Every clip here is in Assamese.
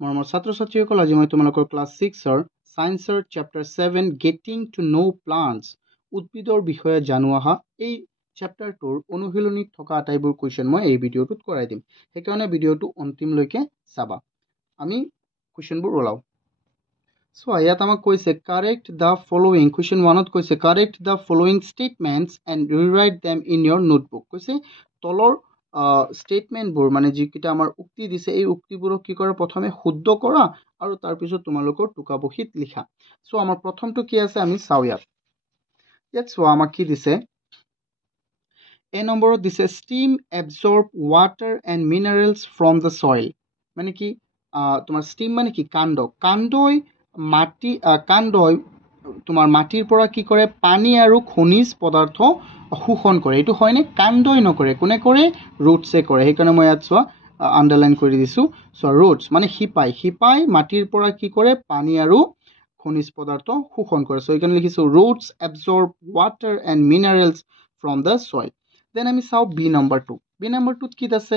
মৰমৰ ছাত্ৰ ছাত্ৰীসকল আজি মই তোমালোকৰ ক্লাছ 6ৰ সায়েন্সৰ chapter 7 getting to know plants উদ্ভিদৰ বিষয়ে জানো আহা এই চেপ্টাৰটোৰ অনুশীলনীত থকা আটাইবোৰ কুৱেশ্যন মই এই ভিডিঅ'টোত কৰাই দিম সেইকাৰণে ভিডিঅ'টো অন্তিমলৈকে চাবা আমি কুৱেশ্যনবোৰ ওলাও So ইয়াত আমাক কৈছে কাৰেক্ট দ্য ফলোইং কুৱেশ্যন 1ত কৈছে correct the following statements and rewrite them in your notebook কৈছে তলৰ স্টেটমেণ্টবোৰ মানে যিকেইটা আমাৰ উক্তি দিছে এই উক্তিবোৰক কি কৰা প্ৰথমে শুদ্ধ কৰা আৰু তাৰপিছত তোমালোকৰ টোকাবহীত লিখা চ' আমাৰ প্ৰথমটো কি আছে আমি চাওঁ ইয়াত চোৱা আমাক কি দিছে এ নম্বৰত দিছে stem absorb water and minerals from the soil মানে কি তোমাৰ ষ্টিম মানে কি কাণ্ডই তোমাৰ মাটিৰ পৰা কি কৰে পানী আৰু খনিজ পদাৰ্থ শোষণ কৰে এইটো হয়নে কাণ্ডই নকৰে কোনে কৰে ৰুটছে কৰে সেইকাৰণে মই ইয়াত চোৱা আণ্ডাৰলাইন কৰি দিছোঁ চ' ৰুটছ মানে শিপাই মাটিৰ পৰা কি কৰে পানী আৰু খনিজ পদাৰ্থ শোষণ কৰে চ' সেইকাৰণে লিখিছোঁ roots absorb water and minerals from the soil then আমি চাওঁ বি নম্বৰটোত কি আছে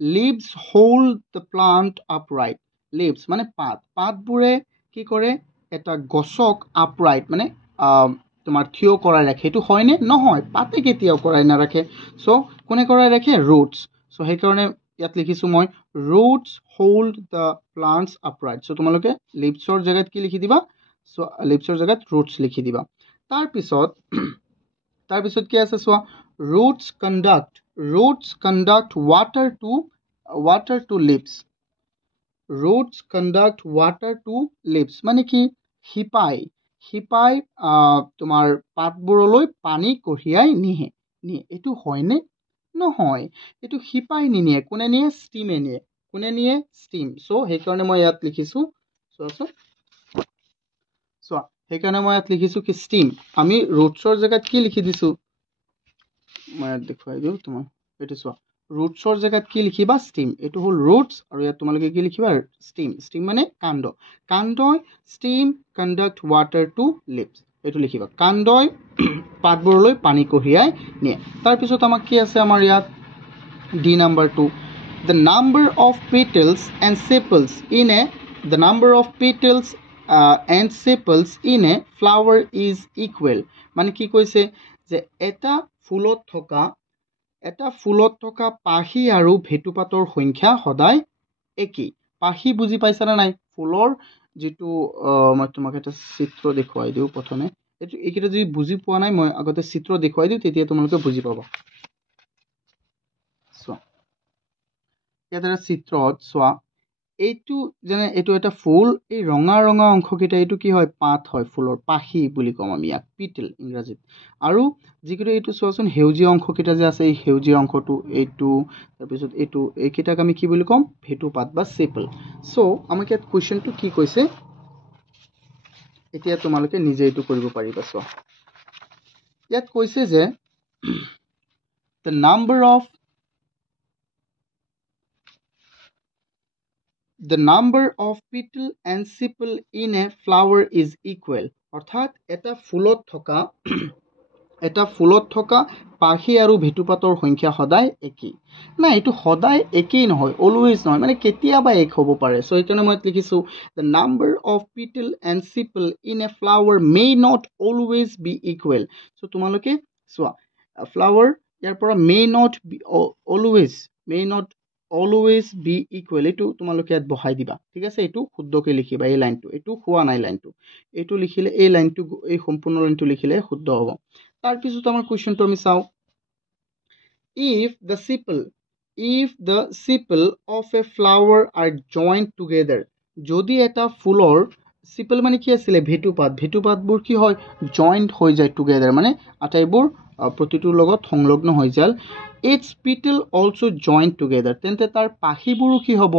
leaves hold the plant upright leaves মানে পাতবোৰে কি কৰে এটা গছক আপৰাইট মানে তোমাৰ থিয় কৰাই ৰাখে এইটো হয়নে নহয় পাতে কেতিয়াও কৰাই নাৰাখে চ' কোনে কৰাই ৰাখে ৰুটছ চ' সেইকাৰণে ইয়াত লিখিছোঁ মই ৰুটছ হোল্ড দ্য প্লান্টছ আপৰাইট চ' তোমালোকে লিভছৰ জেগাত কি লিখি দিবা চ' লিভছৰ জেগাত ৰুটছ লিখি দিবা তাৰপিছত কি আছে চোৱা roots conduct water to leaves roots conduct water to leaves মানে কি শিপাই তোমাৰ পাতবোৰলৈ পানী কঢ়িয়াই নিয়ে এইটো হয়নে নহয় এইটো শিপাই নিনিয়ে কোনে নিয়ে ষ্টিমে নিয়ে কোনে নিয়ে ষ্টিম চ' সেইকাৰণে মই ইয়াত লিখিছোঁ চোৱা সেইকাৰণে মই ইয়াত লিখিছোঁ কি ষ্টিম আমি ৰুটছৰ জেগাত কি লিখি দিছোঁ মই ইয়াত দেখুৱাই দিওঁ তোমাক এইটো চোৱা ৰুটছৰ জেগাত কি লিখিবা ষ্টিম এইটো হ'ল ৰুটছ আৰু ইয়াত তোমালোকে কি লিখিবা ষ্টিম মানে কাণ্ডই stem conduct water to leaves এইটো লিখিবা কাণ্ডই পাতবোৰলৈ পানী কঢ়িয়াই নিয়ে তাৰপিছত আমাক কি আছে আমাৰ ইয়াত ডি নম্বৰটো the number of petals and sepals in a flower is equal মানে কি কৈছে যে এটা ফুলত থকা পাহি আৰু ভেটুপাতৰ সংখ্যা সদায় একেই পাহি বুজি পাইছানে নাই ফুলৰ যিটো মই তোমাক এটা চিত্ৰ দেখুৱাই দিওঁ প্ৰথমে এইকেইটা যদি বুজি পোৱা নাই মই আগতে চিত্ৰ দেখুৱাই দিওঁ তেতিয়া তোমালোকে বুজি পাবা চোৱা ইয়াত এটা চিত্ৰত চোৱা এইটো এটা ফুল এই ৰঙা অংশকেইটা এইটো কি হয় পাত হয় ফুলৰ পাহি বুলি ক'ম আমি ইয়াক পিটেল ইংৰাজীত আৰু যিকেইটা এইটো চোৱাচোন সেউজীয়া অংশকেইটা যে আছে এই সেউজীয়া অংশটো এইটো তাৰপিছত এইকেইটাক আমি কি বুলি ক'ম ভেটুপাত বা চেপল চ' আমাক ইয়াত কুৱেশ্যনটো কি কৈছে এতিয়া তোমালোকে নিজে এইটো কৰিব পাৰিবা চোৱা ইয়াত কৈছে যে the number of petal and sepal in a flower is equal অৰ্থাৎ এটা ফুলত থকা পাহি আৰু ভেটুপাতৰ সংখ্যা সদায় একেই না এইটো সদায় একেই নহয় অলৱেজ নহয় মানে কেতিয়াবা এক হ'ব পাৰে চ' সেইকাৰণে মই লিখিছোঁ the number of petal and sepal in a flower may not always be equal চ' তোমালোকে চোৱা flower ইয়াৰ পৰা may not always be equal এইটো তোমালোকে ইয়াত বহাই দিবা ঠিক আছে এইটো শুদ্ধকৈ লিখিবা এই লাইনটো এইটো হোৱা নাই লাইনটো এইটো লিখিলে এই লাইনটো এই সম্পূৰ্ণ লাইনটো লিখিলে শুদ্ধ হ'ব তাৰপিছত আমাৰ কুৱেশ্যনটো আমি চাওঁ if the sepal of a flower are joined together যদি এটা ফুলৰ sepal মানে কি আছিলে ভেটুপাতবোৰ কি হয় জইণ্ট হৈ যায় টুগেডাৰ মানে আটাইবোৰ প্ৰতিটোৰ লগত সংলগ্ন হৈ যায় its petal also joined together তেন্তে তাৰ পাহিবোৰো কি হ'ব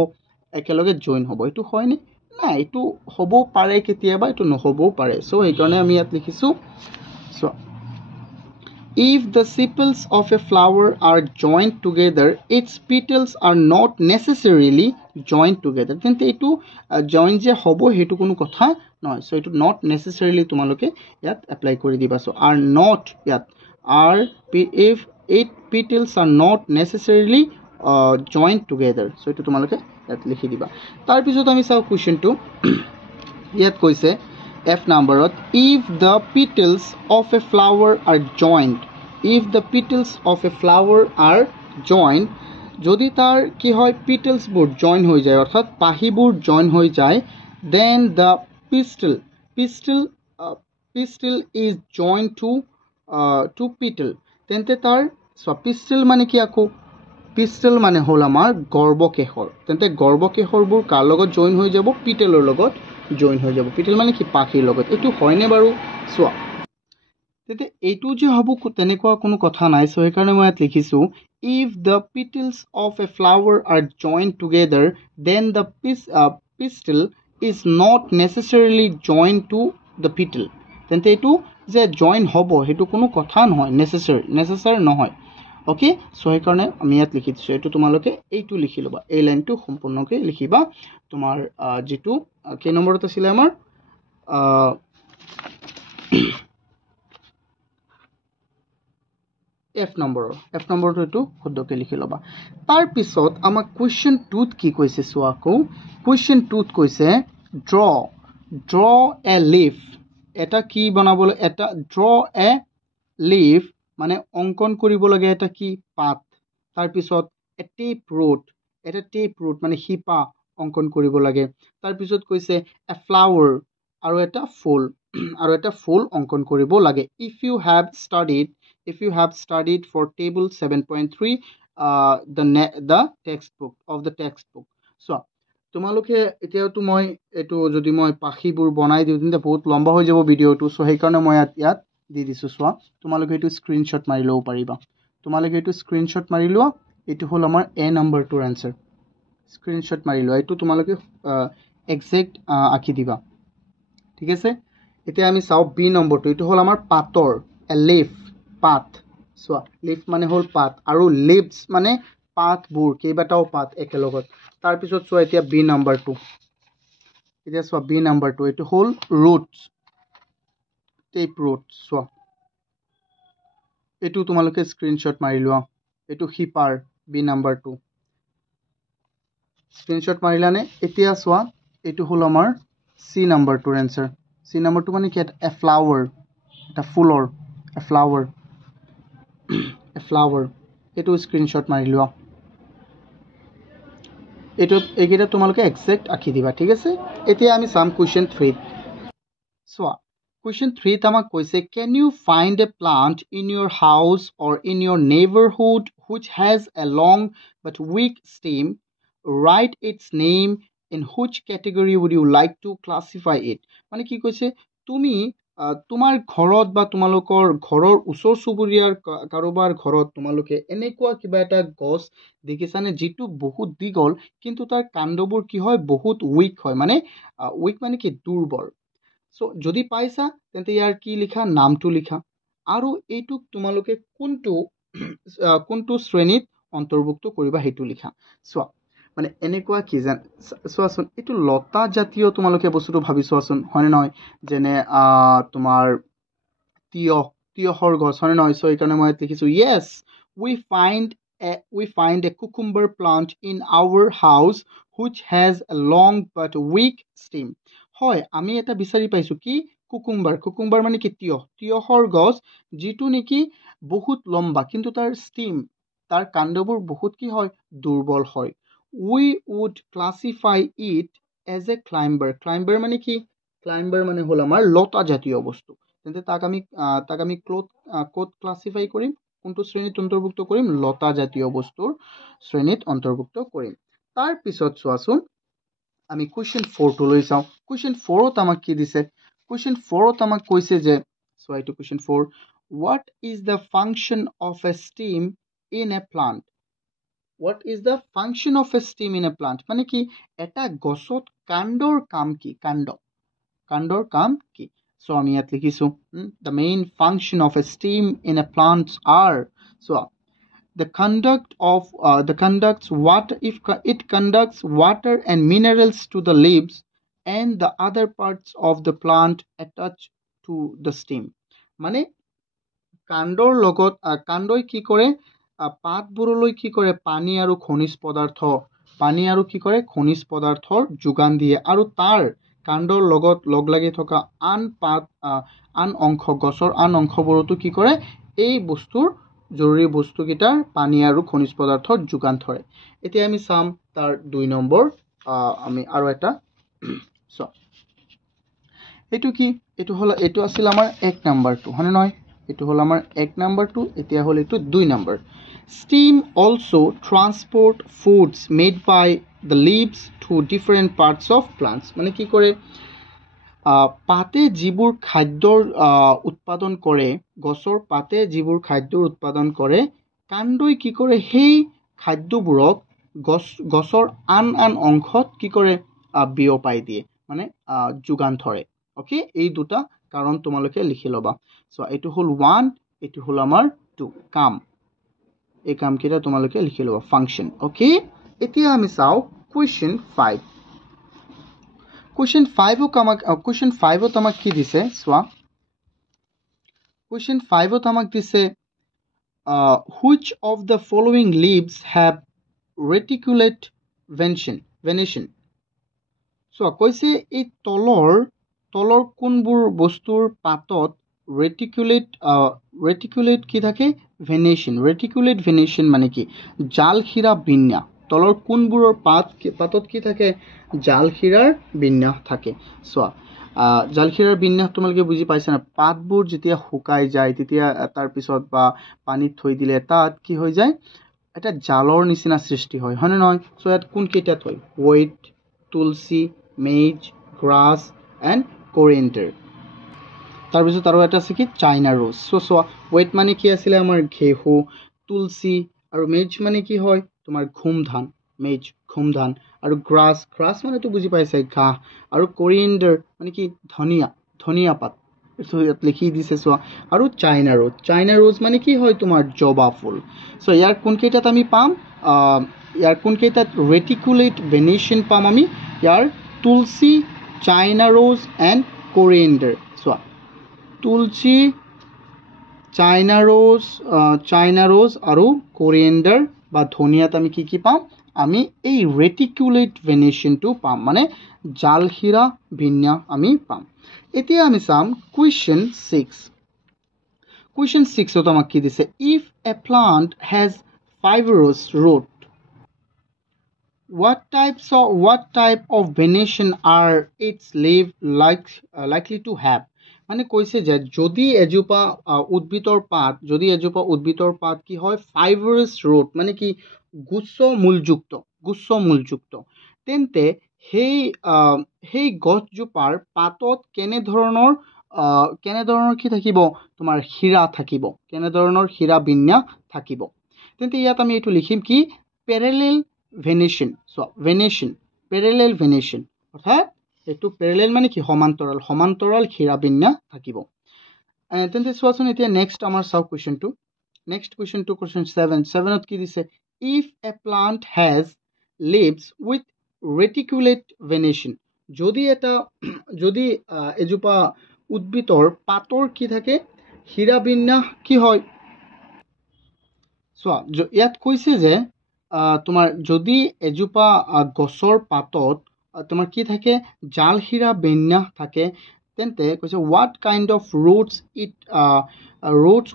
একেলগে জইন হ'ব এইটো হয়নে না এইটো হ'ব পাৰে কেতিয়াবা এইটো নহ'বও পাৰে চ' সেইকাৰণে আমি ইয়াত লিখিছোঁ চ' if the sepals of a flower are joined together its petals are not necessarily joined together তেন্তে এইটো জইন যে হ'ব সেইটো কোনো কথা নহয় চ' এইটো not necessarily তোমালোকে ইয়াত এপ্লাই কৰি দিবা চ' are not ইয়াত if petals are not necessarily joined together. So এইটো তোমালোকে ইয়াত লিখি দিবা তাৰপিছত আমি চাওঁ কুৱেশ্যনটো ইয়াত কৈছে F নম্বৰত if the petals of a flower are joined যদি তাৰ কি হয় পিটেলছবোৰ জইন হৈ যায় অৰ্থাৎ পাহিবোৰ জইন হৈ যায় then the pistil is joined to petal তেন্তে তাৰ pistil মানে কি আকৌ পিষ্টেল মানে হ'ল আমাৰ গৰ্ভকেশৰ তেন্তে গৰ্ভকেশৰবোৰ কাৰ লগত জইন হৈ যাব পিটেলৰ লগত জইন হৈ যাব পিটেল মানে কি পাখিৰ লগত এইটো হয়নে বাৰু চোৱা তেন্তে এইটো যে হ'ব তেনেকুৱা কোনো কথা নাই সো সেইকাৰণে মই ইয়াত লিখিছোঁ if the petals of a flower are joined together then the pistil is not necessarily joined to the petal তেন্তে এইটো যে জইন হ'ব সেইটো কোনো কথা নহয় নেসেসাৰি নহয় ওকে সো সেইকাৰণে আমি ইয়াত লিখি দিছোঁ এইটো তোমালোকে এইটো লিখি ল'বা এই লাইনটো সম্পূৰ্ণকৈ লিখিবা তোমাৰ যেটো কেই নম্বৰত আছিল আমাৰ F নম্বৰটো এইটো শুদ্ধকৈ লিখি ল'বা তাৰপিছত আমাক কুৱেশ্যন 2ত কি কৈছে চোৱা আকৌ কুৱেশ্যন 2ত কৈছে draw a leaf এটা কি বনাবলৈ এটা draw a leaf মানে অঙ্কন কৰিব লাগে এটা কি পাত তাৰপিছত a tape root মানে শিপা অঙ্কন কৰিব লাগে তাৰপিছত কৈছে a flower আৰু এটা ফুল অঙ্কন কৰিব লাগে if you have studied for table 7.3 the textbook so তোমালোকে এতিয়াতো মই এটো যদি মই পাখিবোৰ বনাই দিও তেন্তে বহুত লম্বা হৈ যাব ভিডিওটো সো সেই কাৰণে মই ইয়াত দি দিছো চোৱা তোমালোকে এটো স্ক্ৰিনশ্বট মাৰি লও পাৰিবা তোমালোকে এটো স্ক্ৰিনশ্বট মাৰি লোৱা এটো হল আমাৰ এ নম্বৰটোৰ আনসাৰ স্ক্ৰিনশ্বট মাৰি লোৱা এটো তোমালোকে এক্সাক্ট আকি দিবা ঠিক আছে এতিয়া আমি চাও বি নম্বৰটো এটো হল আমাৰ পাতৰ এ লিফ পাত চোৱা লিফ মানে হল পাত আৰু লিভস মানে পাতবোৰ কেইবাটাও পাত একেলগত তাৰপিছত চোৱা এতিয়া বি নম্বৰটো এতিয়া চোৱা বি নম্বৰটো এটো হল ৰুটস tape root চোৱা এটো তোমালোকে স্ক্ৰিনশ্বট মাৰি লোৱা এটো হিপাৰ বি নম্বৰটো স্ক্ৰিনশ্বট মাৰিলানে এতিয়া চোৱা এটো হল আমাৰ সি নম্বৰটোৰ আনসাৰ সি নম্বৰটো মানে কি এ ফ্লাৱাৰ এটা ফুলৰ এ ফ্লাৱাৰ এটো স্ক্ৰিনশ্বট মাৰি লোৱা এটো একেটা তোমালোকে এক্সাক্ট আকি দিবা ঠিক আছে এতিয়া আমি সাম কোৱেশ্চন 3 চোৱা Question 3 tamak koise can you find a plant in your house or in your neighborhood which has a long but weak stem write its name in which category would you like to classify it মানে কি কৈছে তুমি তোমাৰ ঘৰত বা তোমালোকৰ ঘৰৰ ওচৰ সুবুৰিয়াৰ কাৰোবাৰ ঘৰত তোমালোকে এনেকুৱা কিবা এটা গছ দেখিছানে যেটো বহুত দীঘল কিন্তু তাৰ কাণ্ডবোৰ কি হয় বহুত উইক হয় মানে উইক মানে কি দুৰ্বল সো যদি পাইছা তেন্তে ইয়াৰ কি লিখা নামটো লিখা আৰু এইটুক তোমালোকে কোনটো শ্ৰেণীত অন্তৰ্ভুক্ত কৰিবা হেতু লিখা সো মানে এনেকুৱা কি জান সোৱাচোন এটো লতা জাতীয় তোমালোকে বস্তুটো ভাবি সোৱাচোন হয়নে নহয় যেনে তোমাৰ তিয়হৰ গছ হয়নে নহয় সো এইকাৰণে মই লিখিছো yes we find a cucumber plant in our house which has a long but weak stem হয় আমি এটা বিচাৰি পাইছো কি কুকুম্বাৰ মানে কি তিয়হৰ গছ যেটো নেকি বহুত লম্বা কিন্তু তাৰ স্টেম তাৰ কাণ্ডবোৰ বহুত কি হয় দুৰ্বল হয় we would classify it as a climber মানে কি climber মানে হল আমাৰ লতা জাতীয় বস্তু তেন্তে তাক আমি কোড ক্লাসিফাই কৰিম কোনটো শ্ৰেণীত অন্তৰ্ভুক্ত কৰিম লতা জাতীয় বস্তুৰ শ্ৰেণীত অন্তৰ্ভুক্ত কৰিম তাৰ পিছত চোৱাচোন আমি কোৱেশ্চন 4 টো লৈ যাও কোৱেশ্চন 4 ত আমাক কি দিছে কোৱেশ্চন 4 ত আমাক কৈছে যে সো এইটো question 4 what is the function of a stem in a plant মানে কি এটা গছত কাণ্ডৰ কাম কি সো আমি ইয়াত লিখিছো the main function of a stem in a plant are so the conducts water and minerals to the leaves and the other parts of the plant attached to the stem মানে কাণ্ডৰ লগত কাণ্ডই কি কৰে পাতবোৰলৈ কি কৰে পানী আৰু খনিজ পদাৰ্থৰ যোগান দিয়ে আৰু তাৰ কাণ্ডৰ লগত লগ লাগি থকা আন অংশ গছৰ আন অংশবোৰতো কি কৰে এই বস্তুৰ জৰুৰী বস্তুকেইটাৰ পানী আৰু খনিজ পদাৰ্থৰ যোগান ধৰে। এতিয়া আমি চাম তাৰ 2 নম্বৰ আমি আৰু এটা এইটো কি এইটো আছিল আমাৰ 1 নম্বৰটো হয়নে নহয় এইটো হ'ল আমাৰ 1 নম্বৰটো এতিয়া হ'ল এইটো 2 number steam also transport foods made by the leaves to different parts of plants মানে কি কৰে পাতে যিবোৰ খাদ্যৰ উৎপাদন কৰে গছৰ পাতে যিবোৰ খাদ্যৰ উৎপাদন কৰে কাণ্ডই কি কৰে সেই খাদ্যবোৰক গছৰ আন অংশত কি কৰে বিয়পাই দিয়ে মানে যোগান ধৰে ওকে এই দুটা কাৰণ তোমালোকে লিখি লবা সো এইটো হ'ল 1 এইটো হ'ল আমাৰ 2 কাম এই কামকেইটা তোমালোকে লিখি লবা ফাংশন ওকে এতিয়া আমি চাও কোৱেশ্চন 5 Question 5 আমাক কি দিছে সোয়া Question 5 আমাক দিছে which of the following leaves have reticulate venation so কৈছে এই তলৰ কোনবোৰ বস্তুৰ পাতত reticulate কি থাকে reticulate venation মানে কি জালখিৰা বিন্যাস তলৰ কোনবোৰৰ পাতত কি থাকে জালখিৰাৰ বিন্যাস থাকে সো জালখিৰাৰ বিন্যাস তোমালোকে বুজি পাইছা না পাতবোৰ যেতিয়া শুকাই যায় তেতিয়া তাৰ পিছত বা পানীত থৈ দিলে তাত কি হৈ যায় এটা জালৰ নিচিনা সৃষ্টি হয় হয়নে নহয় সো ইয়াত কোন কেইটা থৈ ওয়েট তুলসী মেজ গ্ৰাছ এন্ড কোৰিয়েণ্ডাৰ তাৰ পিছত আৰু এটা আছে কি চাইনা ৰ'জ সো ওয়েট মানে কি আছিল আমাৰ ঘেহু তুলসী আৰু মেজ মানে কি হয় তোমাৰ ঘুমধান আৰু গ্ৰাছ মানে তো বুজি পাইছা ঘাঁহ আৰু কোৰিয়েণ্ডাৰ মানে কি ধনিয়া পাত সো ইয়াত লিখি দিছে সো আৰু চাইনা ৰ'জ মানে কি হয় তোমাৰ জবা ফুল সো ইয়াৰ কোন কেইটাত আমি পাম ইয়াৰ কোন কেইটাত ৰেটিকুলেট ভেনেশন পাম আমি ইয়াৰ tulsi China rose and coriander so tulsi China rose আৰু কোৰিয়েণ্ডাৰ বা ধনিয়াত আমি কি পাম আমি এই ৰেটিকুলেট ভেনেশনটো পাম মানে জালখিৰা বিন্যাস আমি পাম এতিয়া আমি চাম কোৱেশ্চন 6 ত আমাক কি দিছে if a plant has fibrous root what type of venation are its leaf likely to have মানে কৈছে যে যদি এজোপা উদ্ভিদৰ পাত কি হয় ফাইবাৰাস root মানে কি গুচ্ছমূলযুক্ত তেন্তে সেই গছজোপাৰ পাতত কেনে ধৰণৰ কি থাকিব তোমাৰ হীৰা থাকিব কেনে ধৰণৰ হীৰা বিন্যাস থাকিব তেন্তে ইয়াত আমি এটো লিখিম কি প্যাৰালাল ভেনেশন অৰ্থাৎ এটো প্যাৰালাল মানে কি সমান্তৰাল হীৰা বিন্যাস থাকিব তেন্তে চোৱাচোন এতিয়া নেক্সট আমাৰ চাও কোৱেশ্চনটো কোৱেশ্চন 7 ত কি দিছে if a plant has leaves with reticulate venation যদি এজোপা উদ্ভিদৰ পাতৰ কি থাকে হীৰা বিন্যাস কি হয় সো ইয়াত কৈছে যে তোমাৰ যদি এজোপা গছৰ পাতত তোমাৰ কি থাকে জালখিৰা বিন্যাস থাকে তেন্তে কৈছে what kind of roots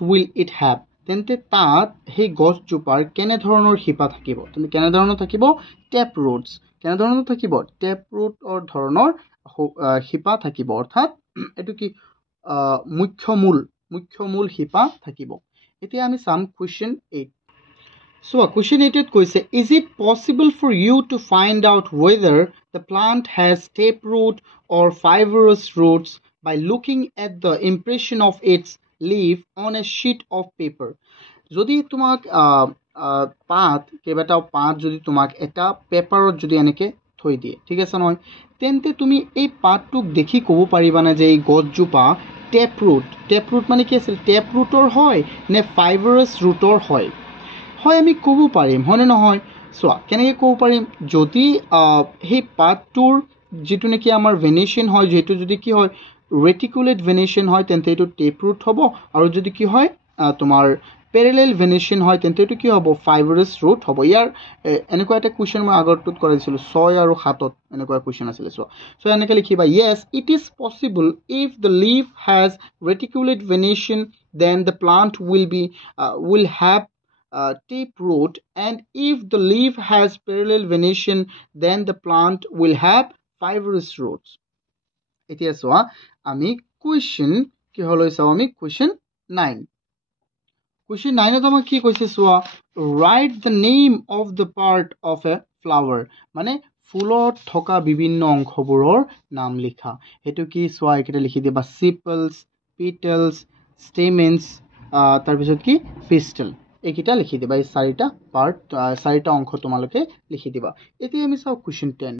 will it have তেন্তে তাত সেই গছজোপাৰ কেনে ধৰণৰ শিপা থাকিব তেন্তে কেনে ধৰণৰ থাকিব টেপ ৰুটছ ধৰণৰ শিপা থাকিব অৰ্থাৎ এটো কি মুখ্য মূল শিপা থাকিব এতিয়া আমি চাম কোৱেশ্চন 8 So, question 8 কৈছে is it possible for you to find out whether the plant has taproot or fibrous roots by looking at the impression of its leaf on a sheet of paper যদি তোমাক কেইবাটাও পাত যদি তোমাক এটা পেপাৰত যদি এনেকে থৈ দিয়ে ঠিক আছে নহয় তেন্তে তুমি এই পাতটোক দেখি ক'ব পাৰিবা না যে এই গছজোপা টেপৰুট মানে কি আছিল টেপৰুটৰ হয় নে ফাইবাৰাছ ৰুটৰ হয় আমি ক'ব পাৰিম হয়নে নহয় চোৱা কেনেকৈ ক'ব পাৰিম যদি সেই পাতটোৰ যেটো নেকি আমাৰ ভেনেশন হয় যেটো যদি কি হয় ৰেটিকুলেট ভেনেশন হয় তেন্তে এটো টেপৰুট হ'ব আৰু যদি কি হয় তোমাৰ পেৰেলেল ভেনিয়েশ্যন হয় তেন্তে এইটো কি হ'ব ফাইবাৰাছ ৰুট হ'ব ইয়াৰ এনেকুৱা এটা কুৱেশ্যন মই আগৰটোত কৰাইছিলোঁ 6 আৰু 7ত এনেকুৱা কুৱেশ্যন আছিলে চ' এনেকৈ লিখিবা yes it is possible if the leaf has reticulate venation then the plant will have tip root, and if the leaf has parallel venation then the plant will have fibrous roots. এতিয়া চোৱা আমি কুৱেশ্যন কিহলৈ চাওঁ আমি কুৱেশ্যন 9 কুৱেশ্যন 9ত আমাক কি কৈছে চোৱা right the name of the part of A flower মানে ফুলত থকা বিভিন্ন অংশবোৰৰ নাম লিখা সেইটো কি চোৱা এইকেইটা লিখি দিবা চিপলছ পিটেলছ ষ্টেমেন্স তাৰপিছত কি পিষ্টেল এইকেইটা লিখি দিবা এই চাৰিটা অংশ তোমালোকে লিখি দিবা এতিয়া আমি চাওঁ কুৱেশ্যন 10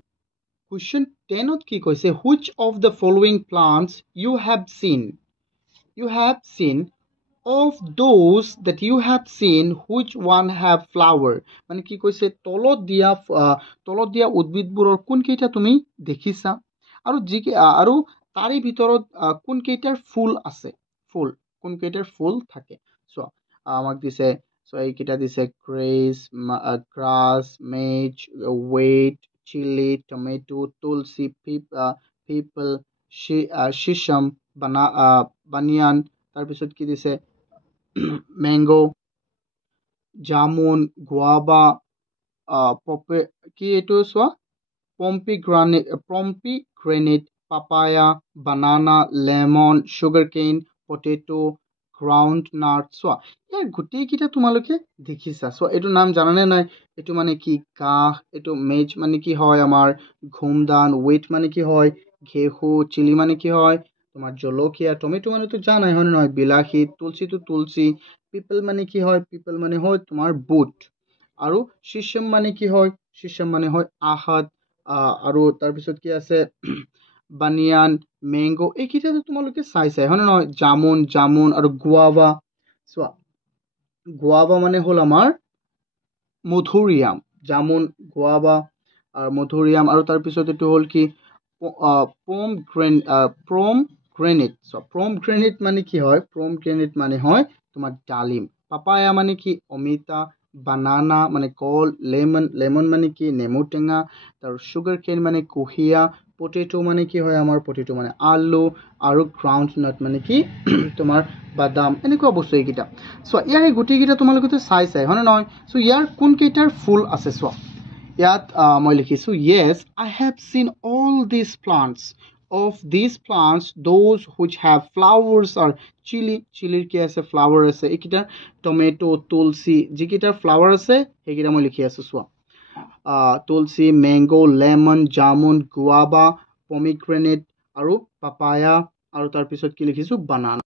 Question 10 কি কৈছে which of the following plants you have seen of those that you have seen which one have flower মানে কি কৈছে তলত দিয়া উদ্ভিদবোৰৰ কোন কেইটা তুমি দেখিছা আৰু তাৰে ভিতৰত কোন কেইটাৰ ফুল আছে কোন কেইটাৰ ফুল থাকে সো আমাক দিছে সো এইকেইটা দিছে গ্ৰাছ মেজ weight chili, tomato, tulsi, people, shisham, banyan, তাৰপিছত কি দিছে mango, jamun, guava, কি এইটো চোৱা pomegranate, papaya, banana, lemon, sugarcane, potato, groundnut চোৱা ইয়াৰ গোটেইকেইটা তোমালোকে দেখিছা চোৱা এইটো নাম জানানে নাই এইটো মানে কি কাহ এইটো মেজ মানে কি হয় আমাৰ ঘুমদান ৱেট মানে কি হয় ঘেহু চিলি মানে কি হয় তোমাৰ জলকীয়া টমেটো মানে তো জানাই হয় নহয় বিলাহী তুলসী পিপল মানে কি হয় পিপল মানে হয় তোমাৰ বুট আৰু শিশম মানে কি হয় শিশম মানে হয় আহাত আৰু তাৰপিছত কি আছে বানিয়ান মেংগো এইকেইটা তোমালোকে চাই হয় নহয় জামুন আৰু গুৱাভা চোৱা গুৱাভা মানে হ'ল আমাৰ মধুৰিআম জামুন গুৱাভা আৰু মধুৰিআম আৰু তাৰপিছত এইটো হ'ল কি প্ৰমগ্ৰেনেট মানে কি হয় প্ৰমগ্ৰেনেট মানে হয় তোমাৰ ডালিম পাপায়া মানে কি অমিতা বানানা মানে কল লেমন মানে কি নেমু টেঙা আৰু সুগাৰ কেন মানে কুঁহিয়া পটেটো মানে কি হয় আমাৰ পটেটো মানে আলু আৰু গ্ৰাউণ্ডনাট মানে কি তোমাৰ বাদাম এনেকুৱা বস্তু এইকেইটা চোৱা ইয়াৰ এই গোটেইকেইটা তোমালোকে চাই হয় নে নহয় চ' ইয়াৰ কোন কেইটাৰ ফুল আছে চোৱা ইয়াত মই লিখিছোঁ yes I have seen all these plants of these plants those which have flowers are chiliৰ কি আছে ফ্লাৱাৰ আছে এইকেইটাৰ টমেটো তুলসী যিকেইটাৰ ফ্লাৱাৰ আছে সেইকেইটা মই লিখি আছোঁ চোৱা তুলসী মেংগো লেমন জামুন গুৱাভা পমিগ্ৰেনেট আৰু পাপায়া আৰু তাৰপিছত কি লিখিছোঁ বানানা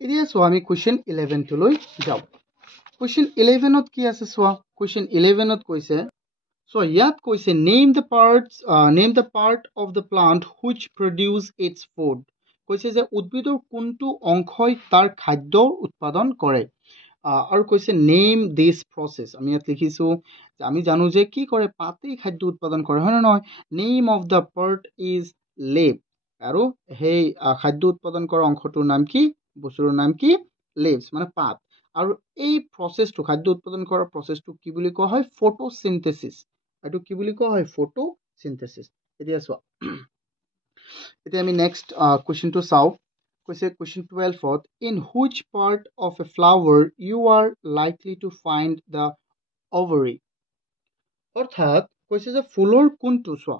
এতিয়া চোৱা আমি কুৱেশ্যন 11 লৈ যাওঁ কুৱেশ্যন 11ত কি আছে চোৱা কুৱেশ্যন 11ত কৈছে So ইয়াত কৈছে name the part of the plant which produce its food কৈছে যে উদ্ভিদৰ কোনটো অংশই তাৰ খাদ্য উৎপাদন কৰে আৰু কৈছে name this process আমি ইয়াত লিখিছোঁ আমি জানো যে কি কৰে পাতেই খাদ্য উৎপাদন কৰে হয় নহয় name of the part is leaf আৰু সেই খাদ্য উৎপাদন কৰা অংশটোৰ নাম কি বস্তুৰ নাম কি leaves মানে পাত আৰু এই প্ৰসেসটো খাদ্য উৎপাদন কৰাৰ প্ৰসেসটো কি বুলি কোৱা হয় ফটোসিনথেসিস এইটো কি বুলি কোৱা হয় ফটোসিনথেসিস এতিয়া চোৱা এতিয়া আমি নেক্সট কোৱেশ্চনটো চাওঁ কৈছে question 12ত in which part of a flower you are likely to find the ovary অৰ্থাৎ কৈছে যে ফুলৰ কোনটো চোৱা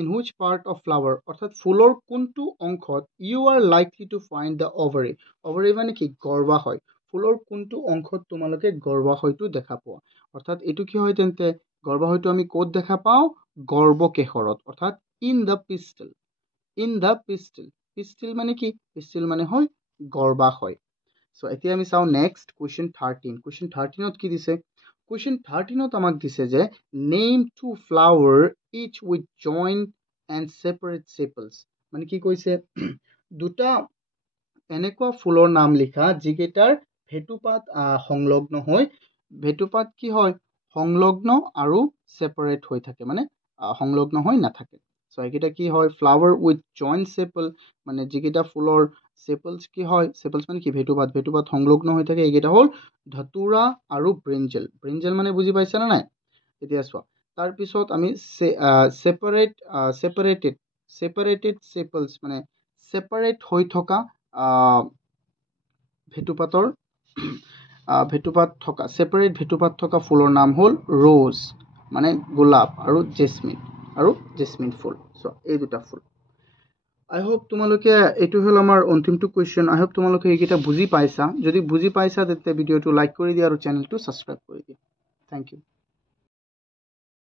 in which part of flower অৰ্থাৎ ফুলৰ কোনটো অংশত you are likely to find the ovary মানে কি গৰ্ভাশয় ফুলৰ কোনটো অংশত তোমালোকে গৰ্ভাশয়টো দেখা পোৱা অৰ্থাৎ এইটো কি হয় তেন্তে গৰ্ভাশয়টো আমি ক'ত দেখা পাওঁ গৰ্ভকেশৰত অৰ্থাৎ in the pistil মানে কি pistil মানে হয় গৰ্ভাশয় সো এতিয়া আমি চাওঁ নেক্সট কোৱেশ্চন 13 কোৱেশ্চন 13ত কি দিছে কোৱেশ্চন 13ত আমাক দিছে যে name two flower each with joint and separate sepals মানে কি কৈছে দুটা এনেকুৱা ফুলৰ নাম লিখা যিকেইটাৰ ভেটুপাত সংলগ্ন হয় ভেটুপাত কি হয় সংলগ্ন আৰু সেপাৰেট হৈ থাকে মানে সংলগ্ন হৈ নাথাকে সো এইকেইটা কি হয় ফ্লাৱাৰ উইথ জইণ্ট চেপল মানে যিকেইটা ফুলৰ চেপলছ কি হয় চেপলছ মানে কি ভেটুপাত সংলগ্ন হৈ থাকে এইকেইটা হ'ল ধতুৰা আৰু ব্ৰিঞ্জেল মানে বুজি পাইছানে নাই এতিয়া চোৱা তাৰপিছত আমি ছেপাৰেটেড চেপলছ মানে ছেপাৰেট হৈ থকা ভেটুপাত থকা ফুলৰ নাম হ'ল ৰ'জ মানে গোলাপ আৰু জেচমিন ফুল চ' এই দুটা ফুল আই হোপ তোমালোকে এইটো হ'ল আমাৰ অন্তিমটো কুৱেশ্যন আই হোপ তোমালোকে এইকেইটা বুজি পাইছা যদি বুজি পাইছা তেতিয়া ভিডিঅ'টো লাইক কৰি দিয়া আৰু চেনেলটো ছাবস্ক্ৰাইব কৰি দিয়া থেংক ইউ